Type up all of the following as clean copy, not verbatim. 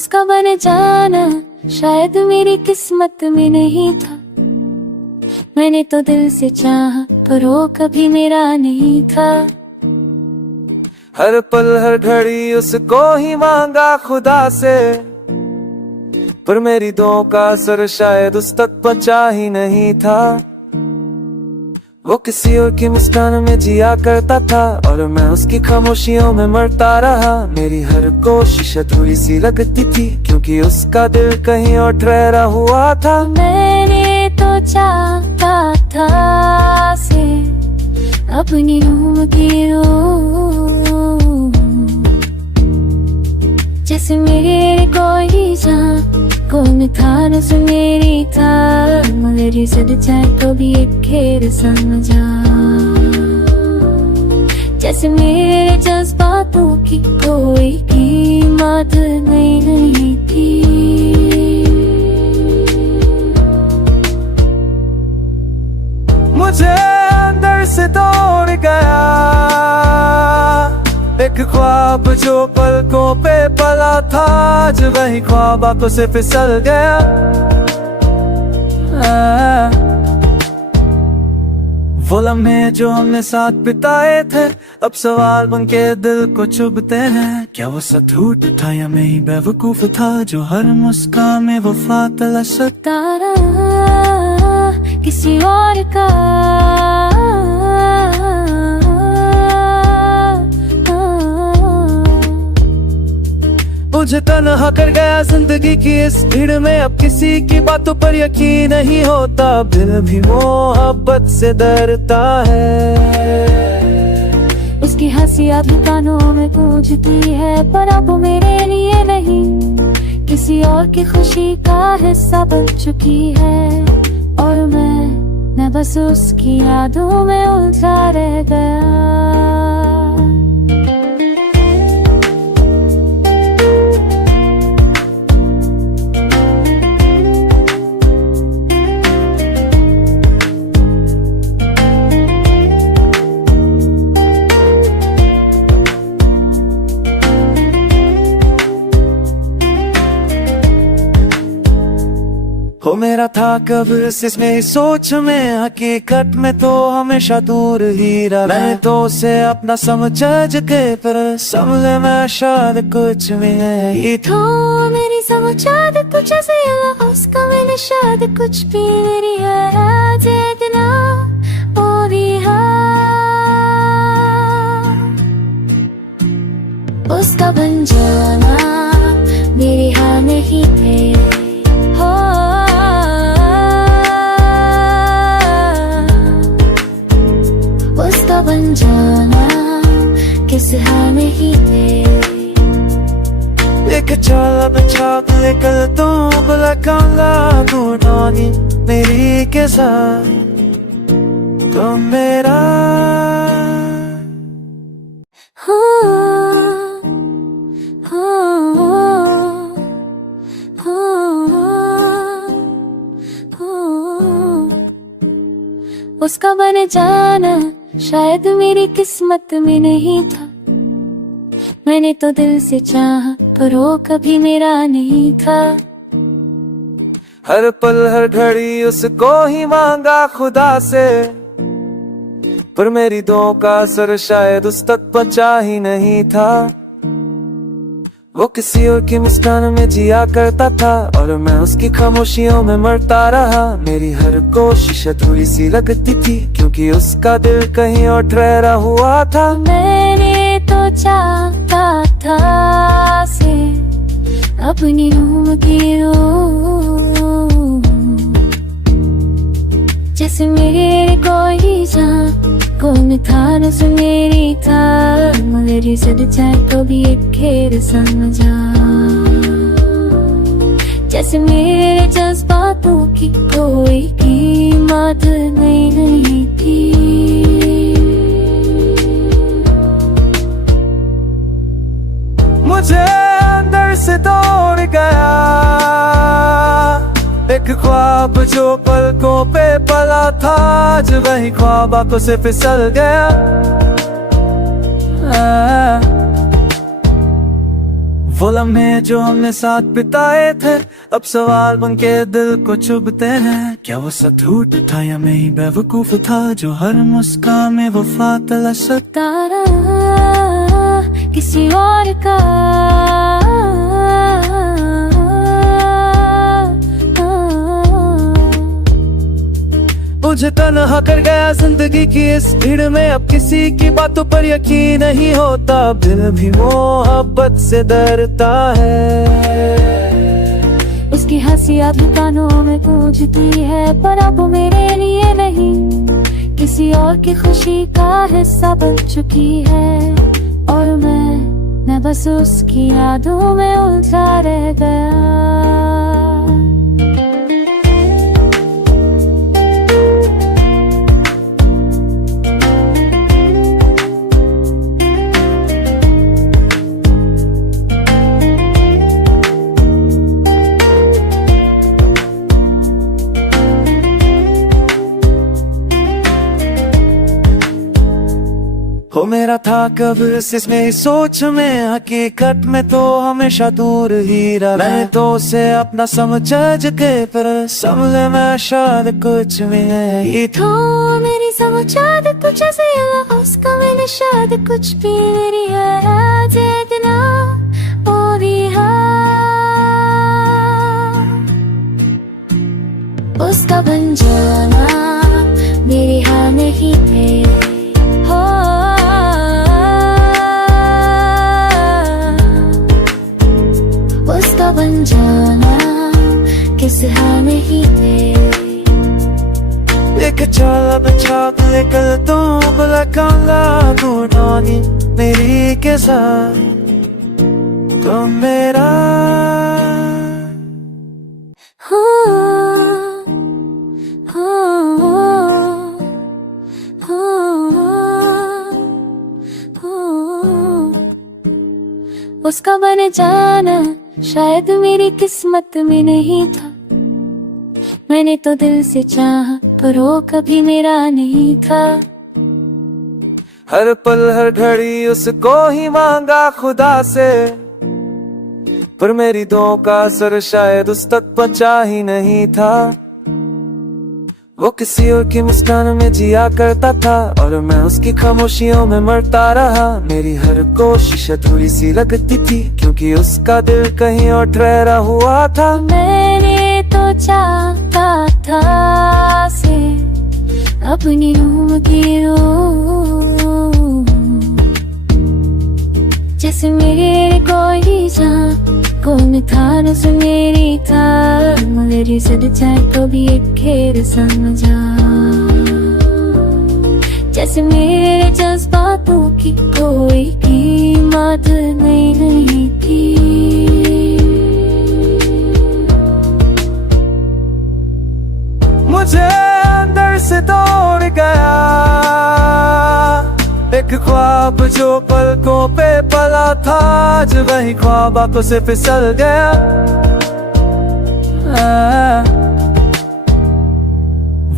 उसका बन जाना शायद मेरी किस्मत में नहीं था। मैंने तो दिल से चाहा पर वो कभी मेरा नहीं था। हर पल हर घड़ी उसको ही मांगा खुदा से, पर मेरी दुआओं का असर शायद उस तक पहुंचा ही नहीं था। वो किसी और की मुस्कान में जिया करता था और मैं उसकी खामोशियों में मरता रहा। मेरी हर कोशिश अधूरी सी लगती थी क्योंकि उसका दिल कहीं और ठहरा हुआ था। मैंने तो चाहता था से अपनी रूह की रूह, जैसे मेरे कोई जान कौन था न सुनेरी था, मगर ये सद जाए तो भी एक खेर समझा। जैसे मेरे जज्बातों की कोई कीमत नहीं थी। मुझे अंदर से तोड़ गया एक ख्वाब जो पलकों पे पला था, आज वही ख्वाब आंखों से फिसल गया। वो लम्हे जो हमने साथ बिताए थे अब सवाल बन के दिल को चुभते हैं। क्या वो सतूट था या मैं ही बेवकूफ था जो हर मुस्कान में वफा तलाश तारा किसी और का मुझे तन्हा कर गया जिंदगी की इस भीड़ में। अब किसी की बातों पर यकीन नहीं होता, दिल भी मोहब्बत से डरता है। उसकी हंसी अब कानों में गूंजती है पर अब मेरे लिए नहीं, किसी और की खुशी का हिस्सा बन चुकी है। और मैं बस उसकी यादों में उलझा रह गया। हो मेरा था कब इसमें सोच में, हकीकत में तो हमेशा दूर ही रहा। मैं तो उसे अपना समझ के पर समझे मैं शायद कुछ भी नहीं था। मेरी समझ कुछ ऐसे उसका मैंने शायद कुछ भी मेरी इतना उसका बन जाना मेरी हाँ नहीं थे। उसका बन जाना किस हाल में ही थे। लेके चल अपने छाप लेकर तू बुला काला गुनानी मेरी के साथ तो मेरा उसका बन जाना शायद मेरी किस्मत में नहीं था। मैंने तो दिल से चाहा पर वो कभी मेरा नहीं था। हर पल हर घड़ी उसको ही मांगा खुदा से, पर मेरी दुआओं का असर शायद उस तक पहुंचा ही नहीं था। वो किसी और की मुस्कान में जिया करता था और मैं उसकी खामोशियों में मरता रहा। मेरी हर कोशिश अधूरी सी लगती थी क्योंकि उसका दिल कहीं और ठहरा हुआ था। मैंने तो चाहता था से अपनी रूह की रूह, जैसे मेरे कोई जान कौन था न सुनेरी था, मगर ये सद जाए तो भी एक खेर समझा। जैसे मेरे जज्बातों की कोई कीमत नहीं थी। मुझे अंदर से तोड़ गया एक ख्वाब जो पलकों पे पला था, आज वही ख्वाब आंखों से फिसल गया। वो लम्हे जो हमने साथ बिताए थे अब सवाल बन के दिल को चुभते हैं। क्या वो सतूट था या मैं ही बेवकूफ था जो हर मुस्कान में वफा तलाश तारा किसी और का मुझे तन्हा कर गया जिंदगी की इस भीड़ में। अब किसी की बातों पर यकीन नहीं होता, दिल भी मोहब्बत से डरता है। उसकी हंसी अब कानों में गूंजती है, पर अब मेरे लिए नहीं, किसी और की खुशी का हिस्सा बन चुकी है। और मैं बस उसकी यादों में उलझा रह गया। हो मेरा था कब इसमें सोच में, हकीकत में तो हमेशा दूर ही रहा। मैं तो उसे अपना समझ के पर समझे मैं शायद कुछ भी नहीं था। तो मेरी समझ कुछ ऐसे उसका मैंने शायद कुछ भी मेरी देखना पूरी उसका बन जाना मेरी हाँ नहीं थे। उसका बन जाना किस हाँ नहीं थे। एक चला बचा लेकर तू बुला काला गुनानी मेरी के साथ तो मेरा उसका बन जाना शायद मेरी किस्मत में नहीं था। मैंने तो दिल से चाहा पर वो कभी मेरा नहीं था। हर पल हर घड़ी उसको ही मांगा खुदा से, पर मेरी दुआओं का असर शायद उस तक पहुंचा ही नहीं था। वो किसी और की मुस्कान में जिया करता था और मैं उसकी खामोशियों में मरता रहा। मेरी हर कोशिश अधूरी सी लगती थी क्योंकि उसका दिल कहीं और ठहरा हुआ था। मैंने तो चाहता था से अपनी रूह की जैसे मेरे कोई जान कौन था न मेरी था। मेरी सद जाए तो भी एक खेर समझा, जैसे मेरे जज्बातों की कोई कीमत नहीं थी। मुझे अंदर से तोड़ गया एक ख्वाब जो पलकों पे पला था, आज वही ख्वाब आंखों से फिसल गया।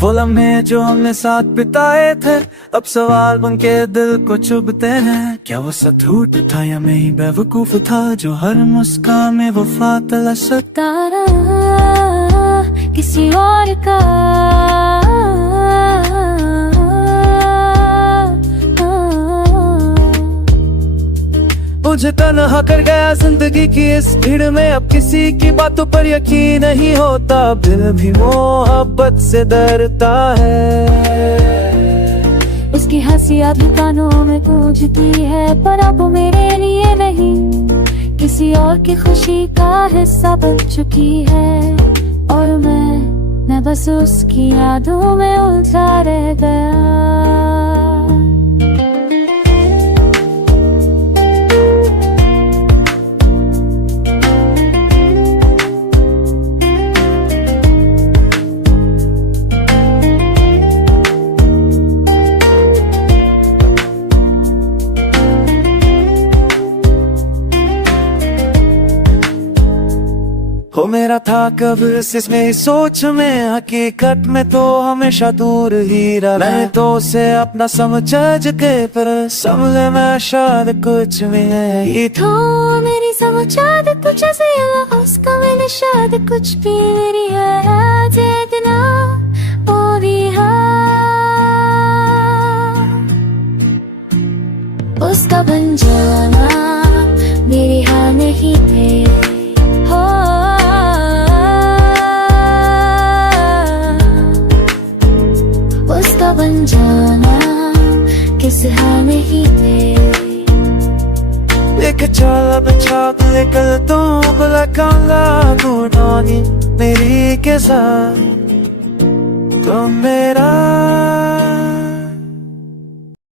वो लम्हे जो हमने साथ बिताए थे अब सवाल बन के दिल को चुभते हैं। क्या वो सतूट था या मैं ही बेवकूफ था जो हर मुस्कान में वफा तलाश तारा किसी और का मुझे तन्हा कर गया जिंदगी की इस भीड़ में। अब किसी की बातों पर यकीन नहीं होता, दिल भी मोहब्बत से डरता है। उसकी हंसी अब कानों में गूंजती है, पर अब मेरे लिए नहीं, किसी और की खुशी का हिस्सा बन चुकी है। और मैं बस उसकी यादों में उलझा रह गया। हो मेरा मेरा था कब इसमें सोच में, हकीकत में तो हमेशा दूर ही रहा। मैंने तो उसे अपना समझ के, पर समझे मैं शायद कुछ भी नहीं था। तो मेरी समझ तुझे से उसका मैंने शायद कुछ भी मेरी है इतना वो भी है। उसका बन जाना मेरी हाँ नहीं थे हो। उसका बन जाना किस हाँ नहीं थे। लेके चला बचा लेकर तू बुला कांगा नूरानी मेरी के साथ तो मेरा